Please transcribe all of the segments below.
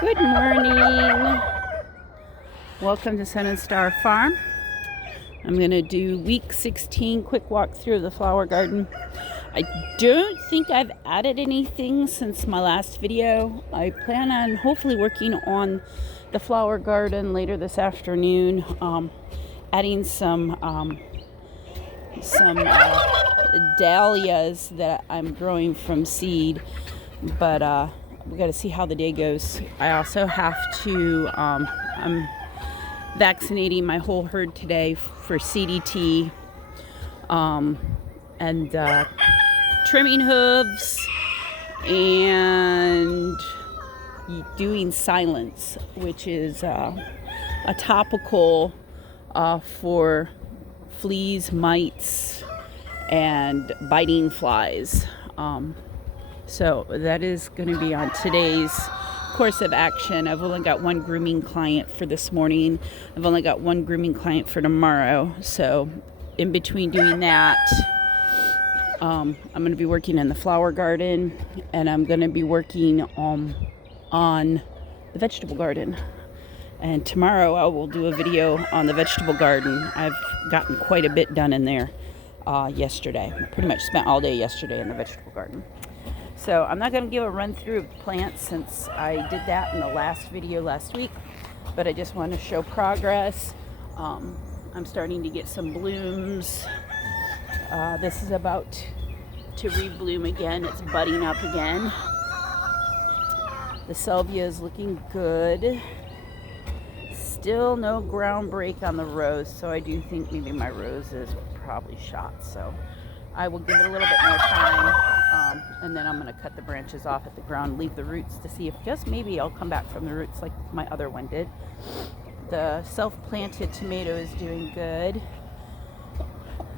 Good morning. Welcome to Sun and Star Farm. I'm going to do week 16 quick walk through the flower garden. I don't think I've added anything since my last video. I plan on hopefully working on the flower garden later this afternoon, adding some dahlias that I'm growing from seed, but we got to see how the day goes. I also have to, I'm vaccinating my whole herd today for CDT, and trimming hooves and doing silence, which is a topical for fleas, mites, and biting flies. So that is going to be on today's course of action. I've only got one grooming client for this morning. I've only got one grooming client for tomorrow. So in between doing that, I'm going to be working in the flower garden, and I'm going to be working on the vegetable garden. And tomorrow I will do a video on the vegetable garden. I've gotten quite a bit done in there yesterday. I pretty much spent all day yesterday in the vegetable garden. So I'm not going to give a run through of plants since I did that in the last video last week, but I just want to show progress. I'm starting to get some blooms. This is about to rebloom again. It's budding up again. The salvia is looking good. Still no ground break on the rose, so I do think maybe my roses were probably shot. So I will give it a little bit more time, and then I'm going to cut the branches off at the ground, leave the roots to see if just maybe I'll come back from the roots like my other one did. The self-planted tomato is doing good.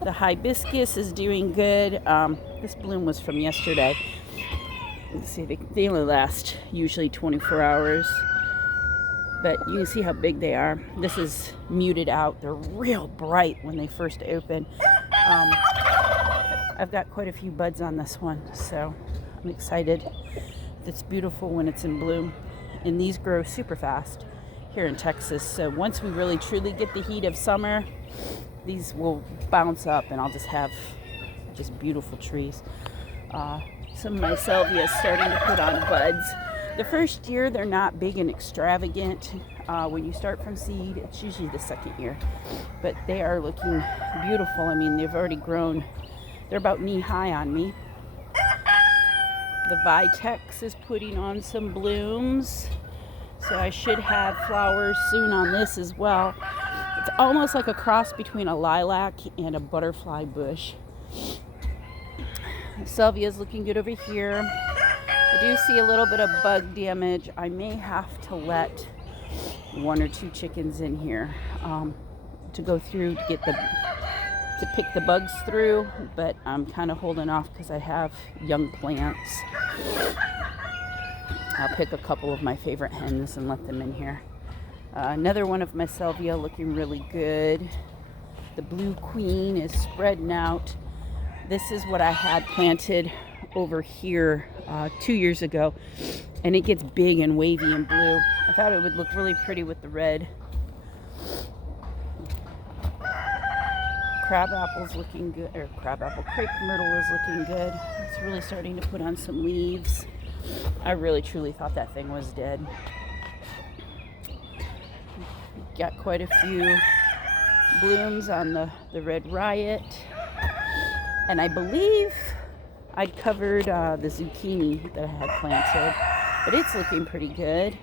The hibiscus is doing good. This bloom was from yesterday. Let's see, they only last usually 24 hours. But you can see how big they are. This is muted out. They're real bright when they first open. I've got quite a few buds on this one, so I'm excited. It's beautiful when it's in bloom. And these grow super fast here in Texas. So once we really truly get the heat of summer, these will bounce up and I'll just have just beautiful trees. Some of my salvia is starting to put on buds. The first year, they're not big and extravagant. When you start from seed, it's usually the second year. But they are looking beautiful. I mean, they've already grown. They're about knee-high on me. The Vitex is putting on some blooms. So I should have flowers soon on this as well. It's almost like a cross between a lilac and a butterfly bush. Salvia is looking good over here. I do see a little bit of bug damage. I may have to let one or two chickens in here to go through to pick the bugs through, but I'm kind of holding off because I have young plants. I'll pick a couple of my favorite hens and let them in here. Another one of my salvia looking really good. The blue queen is spreading out. This is what I had planted over here 2 years ago, and it gets big and wavy and blue. I thought it would look really pretty with the red. Crabapple's looking good, or crepe myrtle is looking good. It's really starting to put on some leaves. I really truly thought that thing was dead. Got quite a few blooms on the red riot, and I believe I'd covered the zucchini that I had planted, but it's looking pretty good.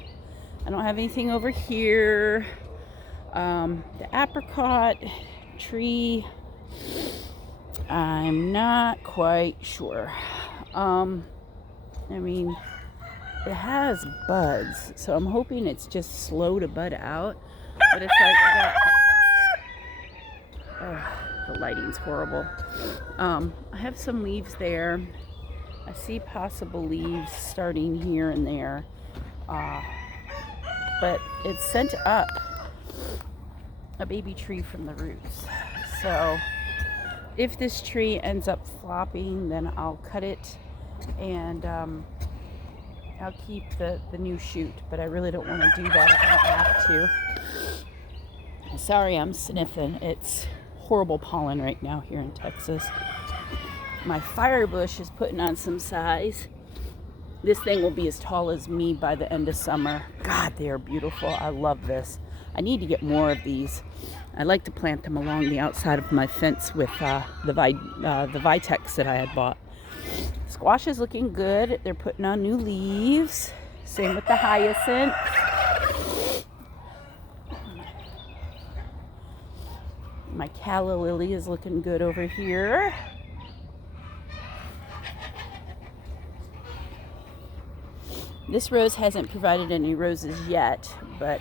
I don't have anything over here. The apricot tree, I'm not quite sure. I mean, it has buds, so I'm hoping it's just slow to bud out. But it's like the lighting's horrible. I have some leaves there. I see possible leaves starting here and there. But it's sent up a baby tree from the roots. So if this tree ends up flopping, then I'll cut it and I'll keep the new shoot, but I really don't want to do that if I don't have to. Sorry, I'm sniffing. It's horrible pollen right now here in Texas. My fire bush is putting on some size. This thing will be as tall as me by the end of summer. God, they are beautiful. I love this. I need to get more of these. I like to plant them along the outside of my fence with the Vitex that I had bought. Squash is looking good. They're putting on new leaves. Same with the hyacinth. My calla lily is looking good over here. This rose hasn't provided any roses yet, but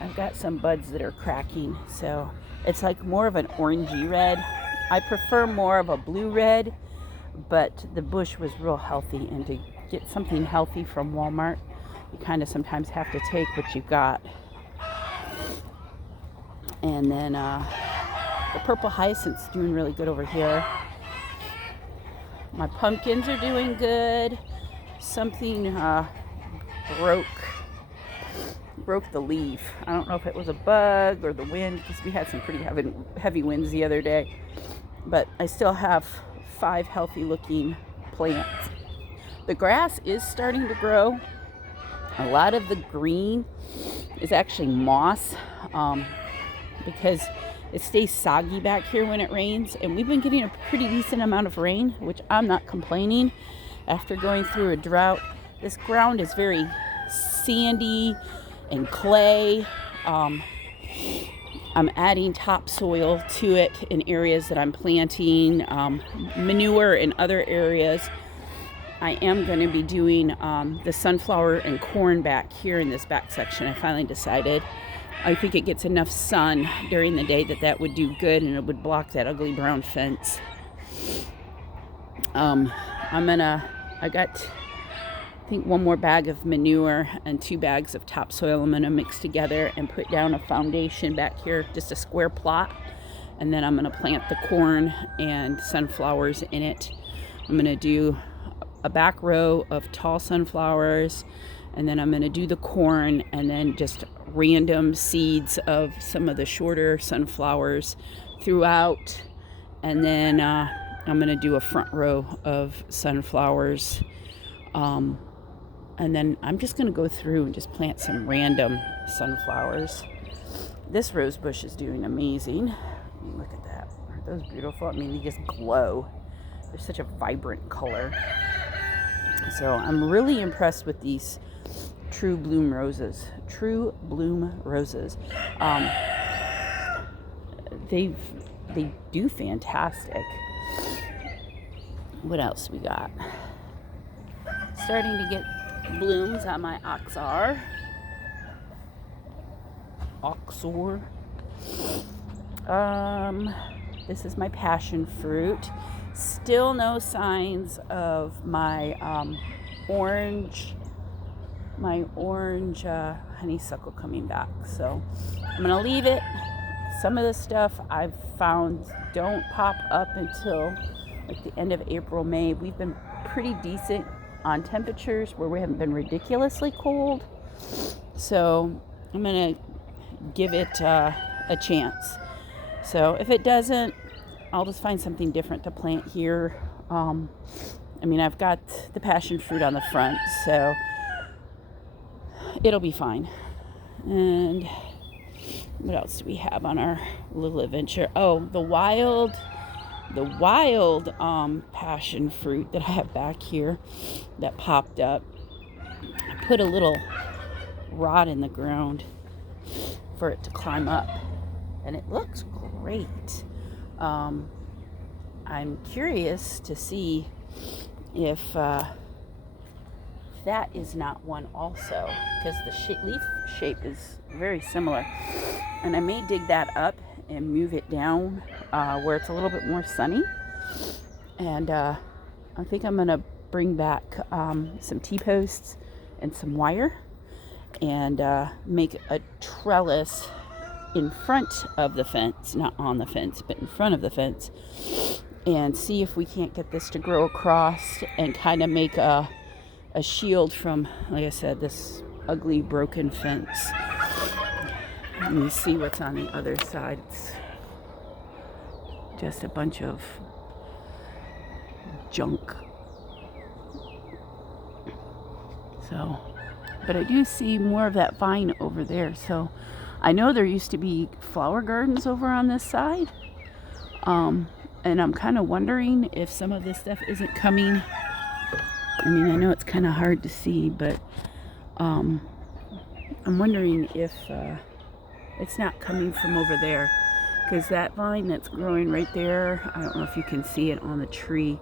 I've got some buds that are cracking. So it's like more of an orangey red. I prefer more of a blue red, but the bush was real healthy, and to get something healthy from Walmart, you kind of sometimes have to take what you got. And then the purple hyacinth's doing really good over here. My pumpkins are doing good. Something broke the leaf. I don't know if it was a bug or the wind, because we had some pretty heavy winds the other day. But I still have 5 healthy looking plants. The grass is starting to grow. A lot of the green is actually moss, because it stays soggy back here when it rains, and we've been getting a pretty decent amount of rain, which I'm not complaining. After going through a drought, this ground is very sandy and clay. I'm adding topsoil to it in areas that I'm planting, manure in other areas. I am going to be doing the sunflower and corn back here in this back section. I finally decided. I think it gets enough sun during the day that would do good, and it would block that ugly brown fence. I got, I think, 1 more bag of manure and 2 bags of topsoil I'm going to mix together and put down a foundation back here, just a square plot. And then I'm going to plant the corn and sunflowers in it. I'm going to do a back row of tall sunflowers, and then I'm going to do the corn, and then just random seeds of some of the shorter sunflowers throughout. And then I'm going to do a front row of sunflowers. And then I'm just going to go through and just plant some random sunflowers. This rose bush is doing amazing. Look at that. Aren't those beautiful? I mean, they just glow. They're such a vibrant color. So I'm really impressed with these True Bloom roses. True Bloom roses. They do fantastic. What else we got? Starting to get blooms on my oxar. This is my passion fruit. Still no signs of my orange honeysuckle coming back. So I'm gonna leave it. Some of the stuff I've found don't pop up until like the end of April, May. We've been pretty decent on temperatures where we haven't been ridiculously cold. So I'm gonna give it a chance. So if it doesn't, I'll just find something different to plant here. I mean, I've got the passion fruit on the front, so it'll be fine. And what else do we have on our little adventure? Oh, the wild passion fruit that I have back here that popped up. I put a little rod in the ground for it to climb up, and it looks great. I'm curious to see if that is not one also, because the leaf shape is very similar. And I may dig that up and move it down where it's a little bit more sunny. And I think I'm going to bring back some T-posts and some wire and make a trellis in front of the fence, not on the fence, but in front of the fence, and see if we can't get this to grow across and kind of make a a shield from, like I said, this ugly broken fence. And you see what's on the other side. It's just a bunch of junk. So, but I do see more of that vine over there. So I know there used to be flower gardens over on this side. And I'm kind of wondering if some of this stuff isn't coming. I mean, I know it's kind of hard to see, but I'm wondering if it's not coming from over there. Because that vine that's growing right there, I don't know if you can see it on the tree.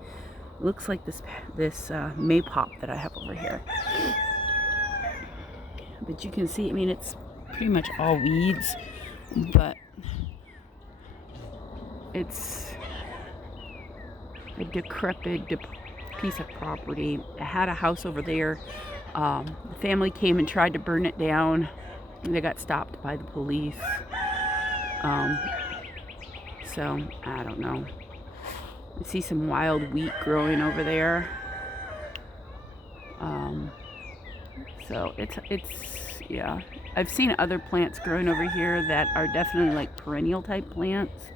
It looks like this maypop that I have over here. But you can see, I mean, it's pretty much all weeds, but it's a decrepit piece of property. It had a house over there. The family came and tried to burn it down, and they got stopped by the police. So I don't know. I see some wild wheat growing over there. So it's yeah. I've seen other plants growing over here that are definitely like perennial type plants.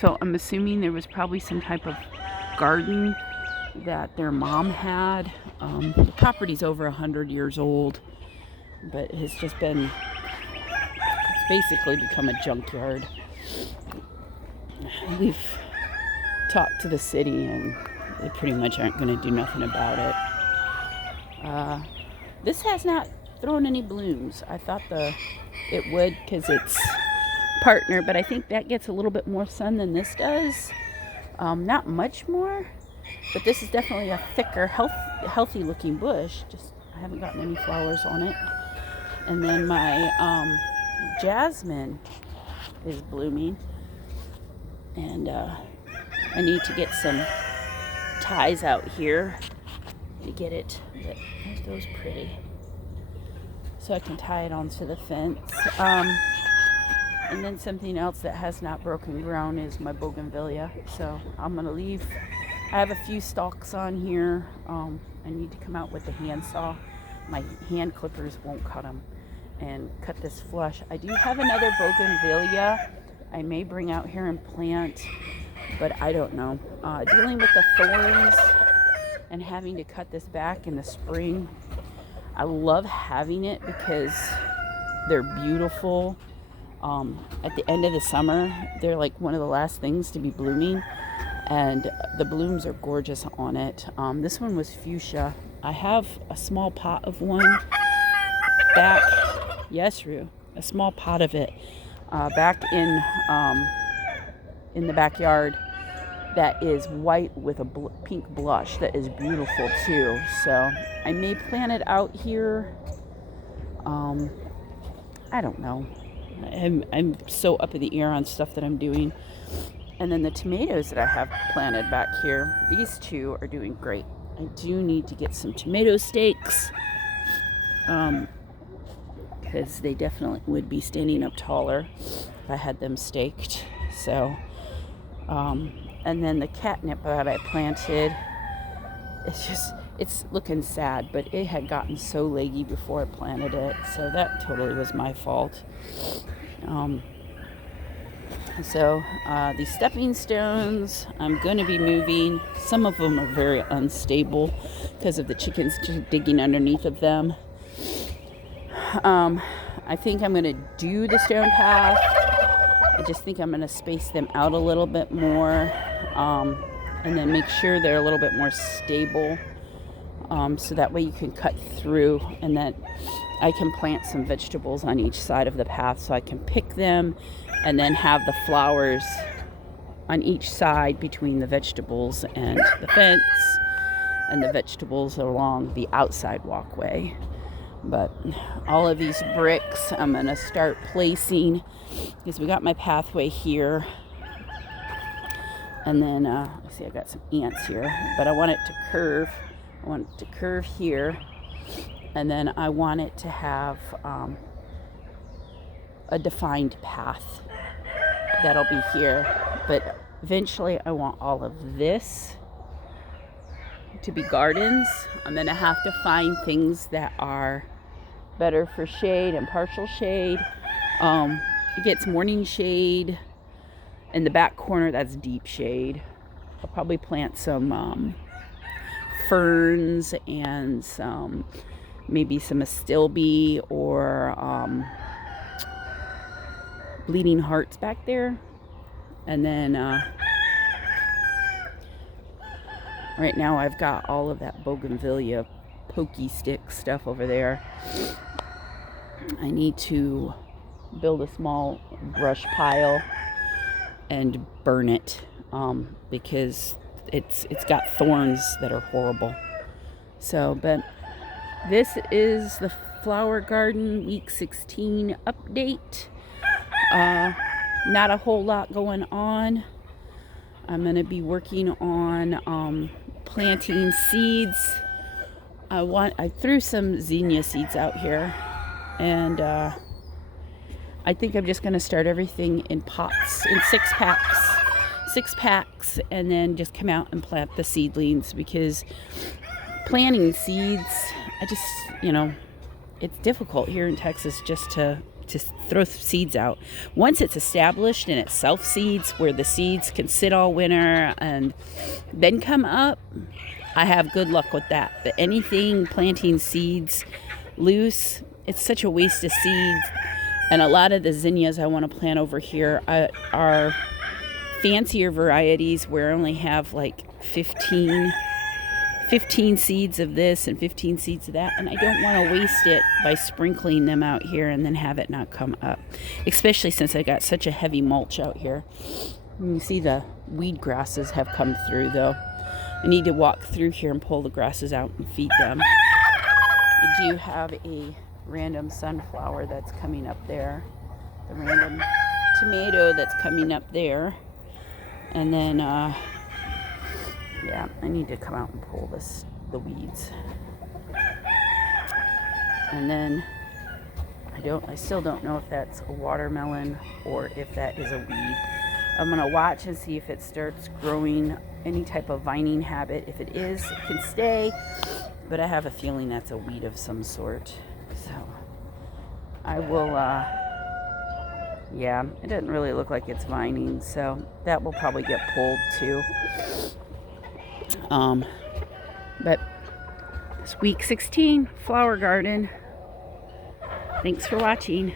So I'm assuming there was probably some type of garden that their mom had. The property's over 100 years old, but it's just been, it's basically become a junkyard. We've talked to the city and they pretty much aren't going to do nothing about it. This has not thrown any blooms. I thought it would because it's partner, but I think that gets a little bit more sun than this does. Not much more, but this is definitely a thicker, healthy looking bush. Just I haven't gotten any flowers on it. And then my jasmine is blooming, and I need to get some ties out here to get it. But aren't those pretty? So I can tie it onto the fence. And then something else that has not broken ground is my bougainvillea. So I'm gonna leave. I have a few stalks on here. I need to come out with the handsaw. My hand clippers won't cut them, and cut this flush. I do have another bougainvillea I may bring out here and plant, but I don't know. Dealing with the thorns and having to cut this back in the spring. I love having it because they're beautiful. At the end of the summer, they're like one of the last things to be blooming, and the blooms are gorgeous on it. This one was fuchsia. I have a small pot of one back. Yes, Rue, a small pot of it back in the backyard that is white with a pink blush that is beautiful too. So I may plant it out here. I don't know. I'm so up in the air on stuff that I'm doing. And then the tomatoes that I have planted back here, these two are doing great. I do need to get some tomato stakes because they definitely would be standing up taller if I had them staked. So and then the catnip that I planted, it's looking sad, but it had gotten so leggy before I planted it, so that totally was my fault. So these stepping stones, I'm going to be moving. Some of them are very unstable because of the chickens digging underneath of them. I think I'm going to do the stone path. I just think I'm going to space them out a little bit more, and then make sure they're a little bit more stable, so that way you can cut through, and that I can plant some vegetables on each side of the path so I can pick them and then have the flowers on each side between the vegetables and the fence, and the vegetables along the outside walkway. But all of these bricks I'm going to start placing because we got my pathway here. And then, see, I got some ants here, but I want it to curve. I want it to curve here. And then I want it to have a defined path that'll be here. But eventually I want all of this to be gardens. I'm gonna have to find things that are better for shade and partial shade. It gets morning shade. In the back corner, that's deep shade. I'll probably plant some ferns and maybe some astilbe or bleeding hearts back there. And then right now I've got all of that bougainvillea pokey stick stuff over there. I need to build a small brush pile and burn it because it's got thorns that are horrible. So, but this is the flower garden week 16 update. Not a whole lot going on. I'm going to be working on planting seeds. I threw some zinnia seeds out here, and I think I'm just going to start everything in pots, in 6 packs, and then just come out and plant the seedlings, because planting seeds, it's difficult here in Texas just to throw seeds out. Once it's established and it self-seeds, where the seeds can sit all winter and then come up, I have good luck with that. But anything planting seeds loose, it's such a waste of seeds. And a lot of the zinnias I want to plant over here are fancier varieties where I only have like 15 seeds of this and 15 seeds of that, and I don't want to waste it by sprinkling them out here and then have it not come up, especially since I got such a heavy mulch out here. You see the weed grasses have come through, though. I need to walk through here and pull the grasses out and feed them. I do have a random sunflower that's coming up there, the random tomato that's coming up there, and then yeah, I need to come out and pull the weeds. And then I still don't know if that's a watermelon or if that is a weed. I'm gonna watch and see if it starts growing any type of vining habit. If it is, it can stay, but I have a feeling that's a weed of some sort. So I will, yeah, it doesn't really look like it's vining, so that will probably get pulled too. But it's week 16 flower garden. Thanks for watching.